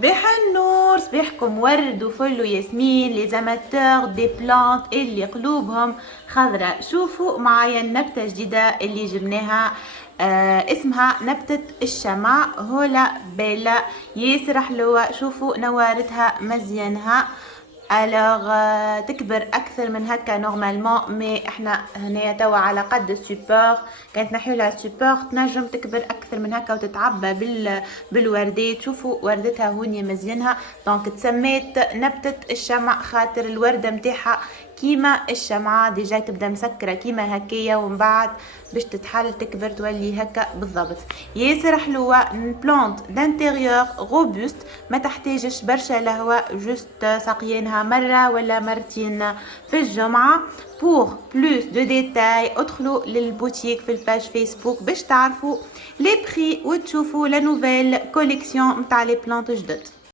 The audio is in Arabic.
صباح النور، صباحكم ورد وفل وياسمين لي زاماتور دي بلانت اللي قلوبهم خضراء. شوفوا معايا النبتة الجديدة اللي جبناها، اسمها نبتة الشمع هولا بيلا، ياسر حلوة. شوفوا نوارتها مزيانها الوغ تكبر اكثر من هكا نورمالمون، مي احنا هنا توا على قد السوبور. كانت نحيولها السوبور تنجم تكبر اكثر من هكا وتتعبى بالوردات. شوفوا وردتها هونية مزيانها، دونك تسميت نبتة الشمع خاطر الوردة متاعها كيما الشمعة ديجا تبدا مسكرة كيما هكايا، ومن بعد باش تتحل تكبر تولي هكا بالضبط. ياسر حلوة، بلانت دانتيريور روبوست، ما تحتاجش برشا لهواء، جوست سقيانها مرة ولا مرتين في الجمعة. بور بلوس دو ديتاي ادخلوا للبوتيك في الباج فيسبوك باش تعرفوا لي بري وتشوفوا لا نوفيل كوليكسيون متاع لي بلانت جدد.